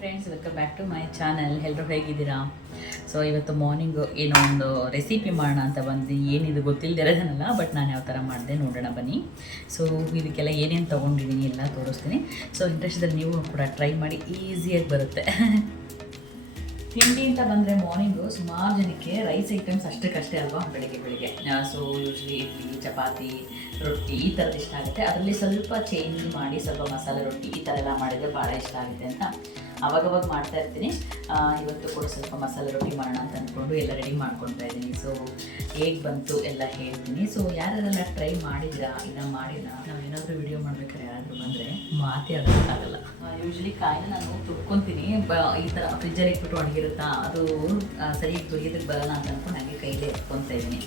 Friends, welcome back to my channel. ಎಲ್ಲರೂ ಹೇಗಿದ್ದೀರಾ? So ಇವತ್ತು ಮಾರ್ನಿಂಗು ಏನೋ ಒಂದು ರೆಸಿಪಿ ಮಾಡೋಣ ಅಂತ ಬಂದು, ಏನಿದು ಗೊತ್ತಿಲ್ಲದಿರೋದನ್ನಲ್ಲ, ಬಟ್ ನಾನು ಯಾವ ಥರ ಮಾಡಿದೆ ನೋಡೋಣ ಬನ್ನಿ. ಸೊ ಇದಕ್ಕೆಲ್ಲ ಏನೇನು ತೊಗೊಂಡಿದ್ದೀನಿ ಎಲ್ಲ ತೋರಿಸ್ತೀನಿ. ಸೊ ಇಂಟ್ರೆಸ್ಟಲ್ಲಿ ನೀವು ಕೂಡ ಟ್ರೈ ಮಾಡಿ, ಈಸಿಯಾಗಿ ಬರುತ್ತೆ. ತಿಂಡಿ ಅಂತ ಬಂದರೆ ಮಾರ್ನಿಂಗು ಸುಮಾರು ಜನಕ್ಕೆ ರೈಸ್ ಐಟಮ್ಸ್ ಅಷ್ಟಕ್ಕಷ್ಟೇ ಅಲ್ವಾ, ಬೆಳಿಗ್ಗೆ. ಸೊ ಯೂಶ್ವಲಿ ಇಡ್ಲಿ, ಚಪಾತಿ, ರೊಟ್ಟಿ ಈ ಥರದ್ದು ಇಷ್ಟ ಆಗುತ್ತೆ. ಅದರಲ್ಲಿ ಸ್ವಲ್ಪ ಚೇಂಜ್ ಮಾಡಿ ಸ್ವಲ್ಪ ಮಸಾಲೆ ರೊಟ್ಟಿ ಈ ಥರ ಎಲ್ಲ ಮಾಡಿದರೆ ಭಾಳ ಇಷ್ಟ ಆಗುತ್ತೆ ಅಂತ ಅವಾಗವಾಗ ಮಾಡ್ತಾ ಇರ್ತೀನಿ. ಇವತ್ತು ಕೂಡ ಸ್ವಲ್ಪ ಮಸಾಲೆ ರೊಟ್ಟಿ ಮಾಡೋಣ ಅಂತ ಅಂದ್ಕೊಂಡು ಎಲ್ಲ ರೆಡಿ ಮಾಡ್ಕೊತಾ ಇದ್ದೀನಿ. ಸೊ ಹೇಗೆ ಬಂತು ಎಲ್ಲ ಹೇಳ್ತೀನಿ. ಸೊ ಯಾರೆಲ್ಲ ಟ್ರೈ ಮಾಡಿದ್ರಾ, ಇಲ್ಲ ಮಾಡಿಲ್ಲ, ನಾವು ಏನಾದರೂ ವಿಡಿಯೋ ಮಾಡ್ಬೇಕಾದ್ರೆ ಯಾರಾದರೂ ಬಂದರೆ ಮಾತೇ ಆಗೋಕ್ಕಾಗಲ್ಲ. ಯೂಶ್ವಲಿ ಕಾಯಿನ ನಾನು ತುರ್ಕೊತೀನಿ, ಈ ಥರ ಫ್ರಿಜ್ಜಲ್ಲಿ ಇಟ್ಬಿಟ್ಟು ಒಣಗಿರುತ್ತಾ, ಅದು ಸರಿಯಾಗಿ ತುರಿಯೋದಕ್ಕೆ ಬರೋಲ್ಲ ಅಂತ ಅಂದ್ಕೊಂಡು ಹಾಗೆ ಕೈಲೇ ಎತ್ಕೊತಾ ಇದ್ದೀನಿ.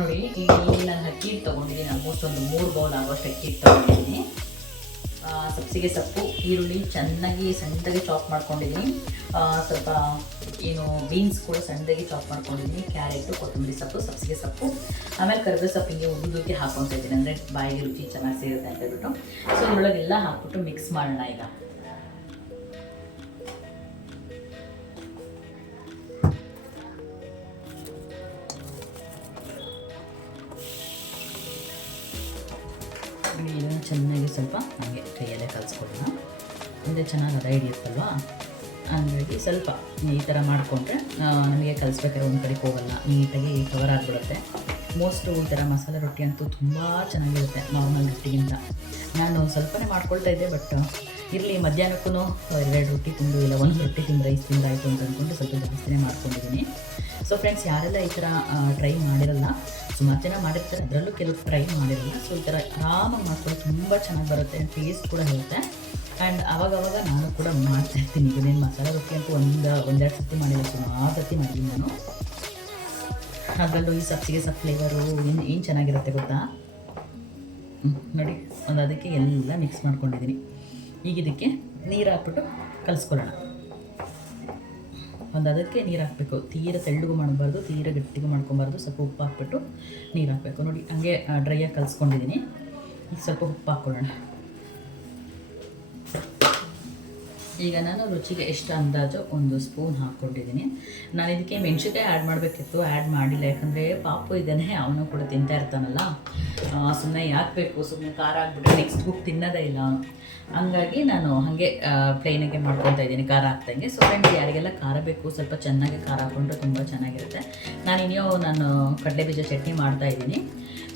ನೋಡಿ, ಈಗ ನಾನು ಅಕ್ಕಿ ಹಿಟ್ಟು ತೊಗೊಂಡಿದ್ದೀನಿ. ಆಲ್ಮೋಸ್ಟ್ ಒಂದು 3 ಬೌಲ್ ಆಗೋಷ್ಟು ಅಕ್ಕಿ ಹಿಟ್ಟು ತೊಗೊಂಡಿದ್ದೀನಿ. ಸಬ್ಸಿಗೆ ಸೊಪ್ಪು, ಈರುಳ್ಳಿ ಚೆನ್ನಾಗಿ ಸಣ್ಣದಾಗಿ ಚಾಪ್ ಮಾಡ್ಕೊಂಡಿದ್ದೀನಿ. ಸ್ವಲ್ಪ ಬೀನ್ಸ್ ಕೂಡ ಸಣ್ಣದಾಗಿ ಚಾಪ್ ಮಾಡ್ಕೊಂಡಿದ್ದೀನಿ. ಕ್ಯಾರೆಟು, ಕೊತ್ತಂಬರಿ ಸೊಪ್ಪು, ಸಬ್ಸಿಗೆ ಸೊಪ್ಪು, ಆಮೇಲೆ ಕರಿಬೇವು ಸೊಪ್ಪು ಹಿಂಗೆ ಉದ್ದುದಕ್ಕೆ ಹಾಕ್ಕೊತಾ ಇದ್ದೀನಿ, ಅಂದರೆ ಬಾಯಿಗೆ ರುಚಿ ಚೆನ್ನಾಗಿ ಸೇರುತ್ತೆ ಅಂತ ಹೇಳ್ಬಿಟ್ಟು. ಸೊ ಇದ್ರೊಳಗೆಲ್ಲ ಹಾಕ್ಬಿಟ್ಟು ಮಿಕ್ಸ್ ಮಾಡೋಣ. ಈಗ ಇದನ್ನು ಚೆನ್ನಾಗಿ ಸ್ವಲ್ಪ ಹಾಗೆ ಕೈಯಲ್ಲೇ ಕಲಿಸ್ಕೊಳ್ಳೋಣ, ಅಂದರೆ ಚೆನ್ನಾಗಿ ಹದ ಹಿಡಿಯುತ್ತಲ್ವ. ಹಂಗಾಗಿ ಸ್ವಲ್ಪ ಈ ಥರ ಮಾಡಿಕೊಂಡ್ರೆ ನಮಗೆ ಕಲಿಸ್ಬೇಕಾದ್ರೆ ಒಂದು ಕಡೆಗೆ ಹೋಗಲ್ಲ, ನೀಟಾಗಿ ಕವರ್ ಆಗಿಬಿಡುತ್ತೆ. ಮೋಸ್ಟು ಈ ಥರ ಮಸಾಲೆ ರೊಟ್ಟಿ ಅಂತೂ ತುಂಬ ಚೆನ್ನಾಗಿರುತ್ತೆ ನಾರ್ಮಲ್ ರೊಟ್ಟಿಗಿಂತ. ನಾನು ಸ್ವಲ್ಪನೇ ಮಾಡ್ಕೊಳ್ತಾ ಇದ್ದೆ, ಬಟ್ ಇರಲಿ, ಮಧ್ಯಾಹ್ನಕ್ಕೂ 2 ರೊಟ್ಟಿ ತಿಂದು ಇಲ್ಲ 1 ರೊಟ್ಟಿ ತಿಂದು ರೈಸ್ ತಿಂದಾಯಿತು ಅಂತ ಅಂದ್ಕೊಂಡು ಸ್ವಲ್ಪ ಜಾಸ್ತಿನೇ ಮಾಡ್ಕೊಂಡಿದ್ದೀನಿ. ಸೊ ಫ್ರೆಂಡ್ಸ್, ಯಾರೆಲ್ಲ ಈ ಥರ ಟ್ರೈ ಮಾಡಿರಲ್ಲ, ಸುಮಾರು ಜನ ಮಾಡಿರ್ತಾರೆ, ಅದರಲ್ಲೂ ಕೆಲವು ಟ್ರೈ ಮಾಡಿರಲ್ಲ. ಸೊ ಈ ಥರ ಆರಾಮಾಗಿ ಮಾಡ್ಕೊಂಡು ತುಂಬ ಚೆನ್ನಾಗಿ ಬರುತ್ತೆ, ಟೇಸ್ಟ್ ಕೂಡ ಇರುತ್ತೆ. ಆ್ಯಂಡ್ ಆವಾಗವಾಗ ನಾನು ಕೂಡ ಮಾಡ್ತಾಯಿರ್ತೀನಿ. ಇದನ್ನೇನು ಮಸಾಲೆ ರೊಟ್ಟಿ ಅಂತೂ ಒಂದೆರಡು ಸರ್ತಿ ಮಾಡಿಲ್ಲ, ಸುಮಾರು ಸರ್ತಿ ಮಾಡಿದ್ದೀನಿ ನಾನು. ಅದರಲ್ಲೂ ಈ ಸಬ್ಸಿಗೆ ಸೊಪ್ಪು ಫ್ಲೇವರು ಏನು ಚೆನ್ನಾಗಿರುತ್ತೆ ಗೊತ್ತಾ. ನೋಡಿ, ಅದಕ್ಕೆ ಎಲ್ಲ ಮಿಕ್ಸ್ ಮಾಡ್ಕೊಂಡಿದ್ದೀನಿ. ಈಗ ಇದಕ್ಕೆ ನೀರು ಹಾಕ್ಬಿಟ್ಟು ಕಲಿಸ್ಕೊಳ್ಳೋಣ. ಅದಕ್ಕೆ ನೀರು ಹಾಕಬೇಕು, ತೀರ ತೆಳ್ಳಗೂ ಮಾಡಬಾರ್ದು, ತೀರ ಗಟ್ಟಿಗೂ ಮಾಡ್ಕೊಬಾರ್ದು. ಸ್ವಲ್ಪ ಉಪ್ಪು ಹಾಕ್ಬಿಟ್ಟು ನೀರು ಹಾಕಬೇಕು. ನೋಡಿ, ಹಂಗೆ ಡ್ರೈಯಾಗಿ ಕಲಿಸ್ಕೊಂಡಿದ್ದೀನಿ. ಸ್ವಲ್ಪ ಉಪ್ಪು ಹಾಕ್ಕೊಳ್ಳೋಣ. ಈಗ ನಾನು ರುಚಿಗೆ ಎಷ್ಟು ಅಂದಾಜು 1 ಸ್ಪೂನ್ ಹಾಕ್ಕೊಂಡಿದ್ದೀನಿ. ನಾನು ಇದಕ್ಕೆ ಮೆಣಸಿನ್ಕಾಯಿ ಆ್ಯಡ್ ಮಾಡಬೇಕಿತ್ತು, ಆ್ಯಡ್ ಮಾಡಿಲ್ಲ. ಯಾಕಂದರೆ ಪಾಪು ಇದ್ದಾನೆ, ಅವನು ಕೂಡ ತಿಂತಾ ಇರ್ತಾನಲ್ಲ, ಸುಮ್ಮನೆ ಯಾಕೆ ಬೇಕು, ಸುಮ್ಮನೆ ಖಾರ ಹಾಕ್ಬಿಟ್ರೆ ನೆಕ್ಸ್ಟ್ ಬುಕ್ ತಿನ್ನೋದೇ ಇಲ್ಲ ಅವನು. ಹಂಗಾಗಿ ನಾನು ಹಾಗೆ ಪ್ಲೈನಾಗೆ ಮಾಡ್ಕೊತಾ ಇದ್ದೀನಿ, ಖಾರ ಹಾಕ್ದಂಗೆ. ಸೊ ಫ್ರೆಂಡ್ಸ್, ಯಾರಿಗೆಲ್ಲ ಖಾರ ಬೇಕು, ಸ್ವಲ್ಪ ಚೆನ್ನಾಗಿ ಖಾರ ಹಾಕ್ಕೊಂಡ್ರೆ ತುಂಬ ಚೆನ್ನಾಗಿರುತ್ತೆ. ನಾನು ಕಡಲೆ ಬೀಜ ಚಟ್ನಿ ಮಾಡ್ತಾಯಿದ್ದೀನಿ.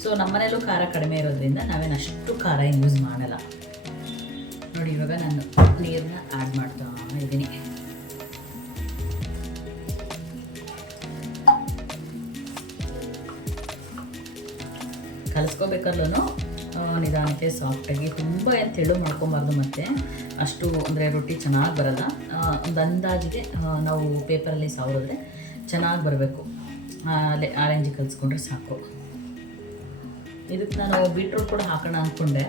ಸೊ ನಮ್ಮನೇಲೂ ಖಾರ ಕಡಿಮೆ ಇರೋದ್ರಿಂದ ನಾವೇನು ಅಷ್ಟು ಖಾರ ಏನು ಯೂಸ್ ಮಾಡಲ್ಲ. ನೋಡಿ, ಇವಾಗ ನಾನು ನೀರನ್ನ ಆ್ಯಡ್ ಮಾಡ್ತಾ ಇದ್ದೀನಿ. ಕಲಿಸ್ಕೋಬೇಕಾದ್ರೂ ನಿಧಾನಕ್ಕೆ ಸಾಫ್ಟಾಗಿ, ತುಂಬ ಏನು ತೆಳು ಮಾಡ್ಕೊಬಾರ್ದು, ಮತ್ತು ಅಷ್ಟು ಅಂದರೆ ರೊಟ್ಟಿ ಚೆನ್ನಾಗಿ ಬರಲ್ಲ. ಒಂದು ಅಂದಾಜಿಗೆ ನಾವು ಪೇಪರಲ್ಲಿ ಸಾವರಿದ್ರೆ ಚೆನ್ನಾಗಿ ಬರಬೇಕು. ಅಲ್ಲೇ ಆರೆಂಜ್ ಕಲಿಸ್ಕೊಂಡ್ರೆ ಸಾಕು. ಇದಕ್ಕೆ ನಾನು ಬೀಟ್ರೂಟ್ ಕೂಡ ಹಾಕೋಣ ಅಂದ್ಕೊಂಡೆ,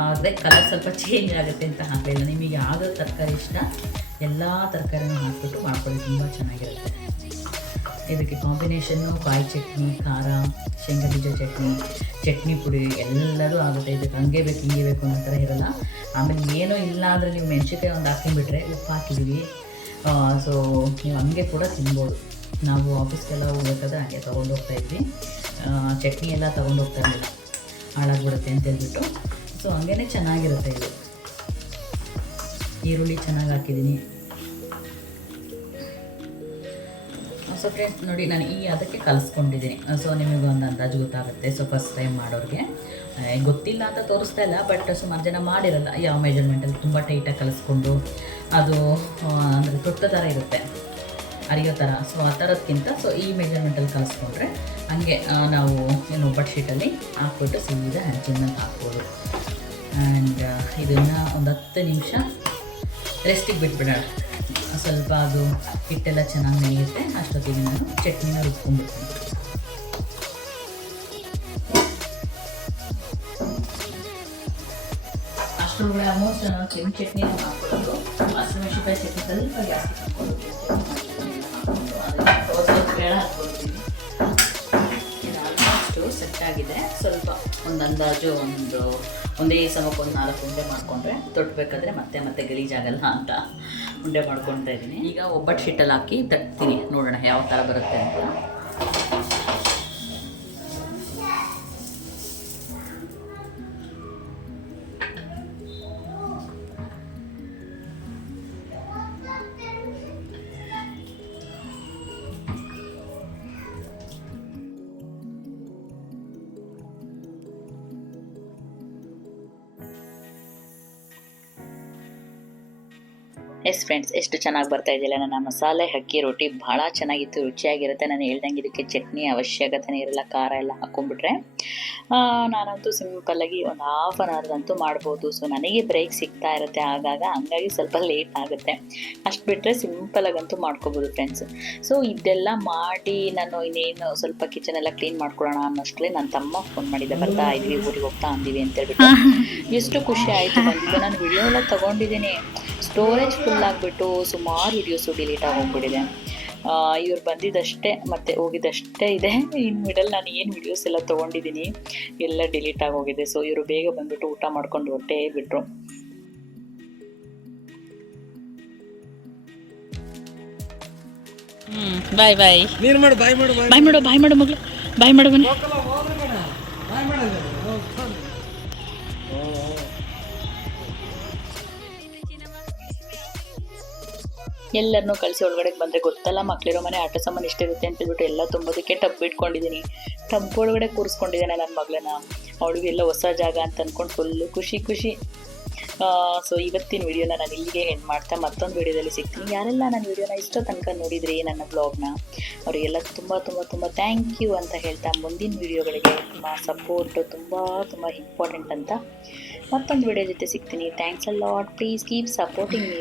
ಆದರೆ ಕಲರ್ ಸ್ವಲ್ಪ ಚೇಂಜ್ ಆಗುತ್ತೆ ಅಂತ ಹಾಕಲಿಲ್ಲ. ನಿಮಗೆ ಯಾವುದೋ ತರಕಾರಿ ಇಷ್ಟ, ಎಲ್ಲ ತರಕಾರಿನೂ ಹಾಕ್ಬಿಟ್ಟು ಮಾಡ್ಕೊಳ್ಳಿ, ತುಂಬ ಚೆನ್ನಾಗಿರುತ್ತೆ. ಇದಕ್ಕೆ ಕಾಂಬಿನೇಷನ್ನು ಕಾಯಿ ಚಟ್ನಿ, ಖಾರ, ಶೇಂಗಾ ಬೀಜ ಚಟ್ನಿ ಪುಡಿ ಎಲ್ಲದೂ ಆಗುತ್ತೆ. ಇದಕ್ಕೆ ಹಂಗೆ ಬೇಕು ಹಿಂಗೆ ಬೇಕು ಅನ್ನೋ ಥರ ಇರೋಲ್ಲ. ಆಮೇಲೆ ಏನೂ ಇಲ್ಲ ಅಂದರೆ ನೀವು ಮೆಣಸಿನ್ಕಾಯಿ ಒಂದು ಹಾಕಿಬಿಟ್ರೆ, ಉಪ್ಪು ಹಾಕಿದ್ದೀವಿ, ಸೊ ನೀವು ಹಂಗೆ ಕೂಡ ತಿನ್ಬೋದು. ನಾವು ಆಫೀಸ್ಗೆಲ್ಲ ಹೋಗ್ಬೇಕಾದ್ರೆ ಹಾಗೆ ತೊಗೊಂಡೋಗ್ತಾಯಿದ್ವಿ, ಚಟ್ನಿ ಎಲ್ಲ ತೊಗೊಂಡೋಗ್ತಾ ಇರಲಿಲ್ಲ, ಹಾಳಾಗ್ಬಿಡುತ್ತೆ ಅಂತ ಹೇಳ್ಬಿಟ್ಟು. ಸೊ ಹಂಗೇ ಚೆನ್ನಾಗಿರುತ್ತೆ ಇದು. ಈರುಳ್ಳಿ ಚೆನ್ನಾಗಿ ಹಾಕಿದ್ದೀನಿ. ಸೊ ಫ್ರೆಂಡ್ಸ್, ನೋಡಿ, ನಾನು ಅದಕ್ಕೆ ಕಲಿಸ್ಕೊಂಡಿದ್ದೀನಿ. ಸೊ ನಿಮಗೆ ಒಂದು ಅಂದಾಜು ಗೊತ್ತಾಗುತ್ತೆ. ಸೊ ಫಸ್ಟ್ ಟೈಮ್ ಮಾಡೋರಿಗೆ ಗೊತ್ತಿಲ್ಲ ಅಂತ ತೋರಿಸ್ತಾ ಇಲ್ಲ, ಬಟ್ ಸುಮಾರು ಜನ ಮಾಡಿರಲ್ಲ ಯಾವ ಮೆಜರ್ಮೆಂಟಲ್ಲಿ, ತುಂಬ ಟೈಟಾಗಿ ಕಲಿಸ್ಕೊಂಡು ಅದು ಅಂದರೆ ತೊಟ್ಟ ಥರ ಇರುತ್ತೆ, ಅರಿಯೋ ಥರ. ಸೊ ಆ ಥರದ್ಕಿಂತ ಈ ಮೆಜರ್ಮೆಂಟಲ್ಲಿ ಕಲಿಸ್ಕೊಂಡ್ರೆ ಹಂಗೆ ನಾವು ಒಬ್ಬಟ್ಟು ಶೀಟಲ್ಲಿ ಹಾಕ್ಬಿಟ್ಟು ಸೀದಾ ಹಂಚಿನ ಹಾಕ್ಬೋದು. ಆ್ಯಂಡ್ ಇದನ್ನು ಒಂದು 10 ನಿಮಿಷ ರೆಸ್ಟಿಗೆ ಬಿಟ್ಬಿಡೋಣ. ಸ್ವಲ್ಪ ಅದು ಹಿಟ್ಟೆಲ್ಲ ಚೆನ್ನಾಗಿ ನೆನೆಯುತ್ತೆ. ಅಷ್ಟೊತ್ತಿಗೆ ನಾನು ಚಟ್ನಿನ ರುಬ್ಕೊಂಡ್ಬಿಡ್ತೀನಿ. ಅಷ್ಟೊಳಗಡೆ ಆಲ್ಮೋಸ್ಟ್ ಕೆಂಪು ಚಟ್ನಿ ಹಾಕ್ಕೊಳ್ಳೋದು, ಹಸಿಮೆಣಸಿನ್ಕಾಯಿ ಚಟ್ನಿ ಸ್ವಲ್ಪ ಜಾಸ್ತಿ ಹಾಕ್ಕೊಳ್ಳೋದು. ಹೆಚ್ಚಾಗಿದೆ. ಸ್ವಲ್ಪ ಒಂದು ಅಂದಾಜು ಒಂದೇ ಸಮಕ್ಕೆ ಒಂದು 4 ಉಂಡೆ ಮಾಡಿಕೊಂಡ್ರೆ ತೊಟ್ಟಬೇಕಾದ್ರೆ ಮತ್ತೆ ಗಲೀಜಾಗಲ್ಲ ಅಂತ ಉಂಡೆ ಮಾಡ್ಕೊತಾ ಇದ್ದೀನಿ. ಈಗ ಒಬ್ಬಟ್ಟು ಹಿಟ್ಟಲ್ಲಿ ಹಾಕಿ ತಟ್ತೀನಿ, ನೋಡೋಣ ಯಾವ ಥರ ಬರುತ್ತೆ ಅಂತ. ಎಸ್ ಫ್ರೆಂಡ್ಸ್, ಎಷ್ಟು ಚೆನ್ನಾಗಿ ಬರ್ತಾ ಇದೆಯಲ್ಲ ನನ್ನ ಮಸಾಲೆ ಅಕ್ಕಿ ರೊಟ್ಟಿ. ಭಾಳ ಚೆನ್ನಾಗಿತ್ತು, ರುಚಿಯಾಗಿರುತ್ತೆ. ನಾನು ಹೇಳ್ದಂಗೆ ಇದಕ್ಕೆ ಚಟ್ನಿ ಅವಶ್ಯಕತೆನೇ ಇರಲ್ಲ, ಖಾರ ಎಲ್ಲ ಹಾಕ್ಕೊಂಡ್ಬಿಟ್ರೆ. ನಾನಂತೂ ಸಿಂಪಲ್ಲಾಗಿ ಒಂದು ಹಾಫ್ ಆನ್ ಅವರ್ಗಂತೂ ಮಾಡ್ಬೋದು. ಸೊ ನನಗೆ ಬ್ರೇಕ್ ಸಿಗ್ತಾ ಇರುತ್ತೆ ಆಗಾಗ, ಹಂಗಾಗಿ ಸ್ವಲ್ಪ ಲೇಟ್ ಆಗುತ್ತೆ. ಅಷ್ಟು ಬಿಟ್ಟರೆ ಸಿಂಪಲಾಗಂತೂ ಮಾಡ್ಕೋಬೋದು ಫ್ರೆಂಡ್ಸ್. ಸೊ ಇದೆಲ್ಲ ಮಾಡಿ ನಾನು ಇನ್ನೇನು ಸ್ವಲ್ಪ ಕಿಚನ್ ಎಲ್ಲ ಕ್ಲೀನ್ ಮಾಡ್ಕೊಳ್ಳೋಣ ಅನ್ನೋಷ್ಟರಲ್ಲಿ ನನ್ನ ತಮ್ಮ ಫೋನ್ ಮಾಡಿದ್ದೆ, ಬರ್ತಾ ಇದ್ವಿ ಊರಿಗೆ ಹೋಗ್ತಾ ಅಂದಿವಿ ಅಂತೇಳ್ಬಿಟ್ಟು. ಎಷ್ಟು ಖುಷಿ ಆಯಿತು ಬಂದಿದ್ದು. ನಾನು ವಿಡಿಯೋ ಎಲ್ಲ ತೊಗೊಂಡಿದ್ದೀನಿ, ಸ್ಟೋರೇಜ್ ಫುಲ್ ಆಗಿಬಿಟ್ಟು ಸುಮಾರು ವಿಡಿಯೋಸು ಡಿಲೀಟ್ ಆಗೋಗ್ಬಿಟ್ಟಿದೆ. ಇವ್ರು ಬಂದಿದ್ದಷ್ಟೇ ಮತ್ತು ಹೋಗಿದ್ದಷ್ಟೇ ಇದೆ. ಇನ್ನು ಮಿಡಲ್ ನಾನು ಏನು ವಿಡಿಯೋಸ್ ಎಲ್ಲ ತೊಗೊಂಡಿದ್ದೀನಿ ಎಲ್ಲ ಡಿಲೀಟ್ ಆಗೋಗಿದೆ. ಸೊ ಇವರು ಬೇಗ ಬಂದುಬಿಟ್ಟು ಊಟ ಮಾಡ್ಕೊಂಡು ಹೊಟ್ಟೆ ಬಿಟ್ಟರು. ಬಾಯ್ ಬಾಯ್ ನೀನು ಮಾಡು, ಬಾಯ್ ಮಾಡು, ಬಾಯ್ ಮಾಡು, ಬಾಯ್ ಮಾಡು ಮಗಳು, ಬಾಯ್ ಮಾಡು ಬನ್ನಿ. ಎಲ್ಲರನ್ನೂ ಕಳಿಸಿ ಒಳಗಡೆ ಬಂದರೆ ಗೊತ್ತಲ್ಲ, ಮಕ್ಕಳಿರೋ ಮನೆ ಆಟ ಸಾಮಾನು ಇಷ್ಟಿರುತ್ತೆ ಅಂತೇಳ್ಬಿಟ್ಟು ಎಲ್ಲ ತುಂಬೋದಕ್ಕೆ ಟಬ್ ಇಟ್ಕೊಂಡಿದ್ದೀನಿ. ಟಬ್ ಒಳಗಡೆ ಕೂರಿಸ್ಕೊಂಡಿದ್ದೇನೆ ನನ್ನ ಮಗಳನ್ನ. ಅವಳಿಗೆ ಎಲ್ಲ ಹೊಸ ಜಾಗ ಅಂತ ಅಂದ್ಕೊಂಡು ಫುಲ್ಲು ಖುಷಿ. ಸೊ ಇವತ್ತಿನ ವಿಡಿಯೋನ ನಾನು ಇಲ್ಲಿಗೆ ಎಂಡ್ ಮಾಡ್ತಾ ಮತ್ತೊಂದು ವಿಡಿಯೋದಲ್ಲಿ ಸಿಗ್ತೀನಿ. ಯಾರೆಲ್ಲ ನನ್ನ ವಿಡಿಯೋನ ಇಷ್ಟೋ ತನಕ ನೋಡಿದ್ರಿ, ನನ್ನ ಬ್ಲಾಗ್ನ, ಅವರಿಗೆಲ್ಲ ತುಂಬ ಥ್ಯಾಂಕ್ ಯು ಅಂತ ಹೇಳ್ತಾ, ಮುಂದಿನ ವಿಡಿಯೋಗಳಿಗೆ ನಿಮ್ಮ ಸಪೋರ್ಟು ತುಂಬ ಇಂಪಾರ್ಟೆಂಟ್ ಅಂತ ಮತ್ತೊಂದು ವಿಡಿಯೋ ಜೊತೆ ಸಿಗ್ತೀನಿ. Thanks a lot. Please keep supporting me.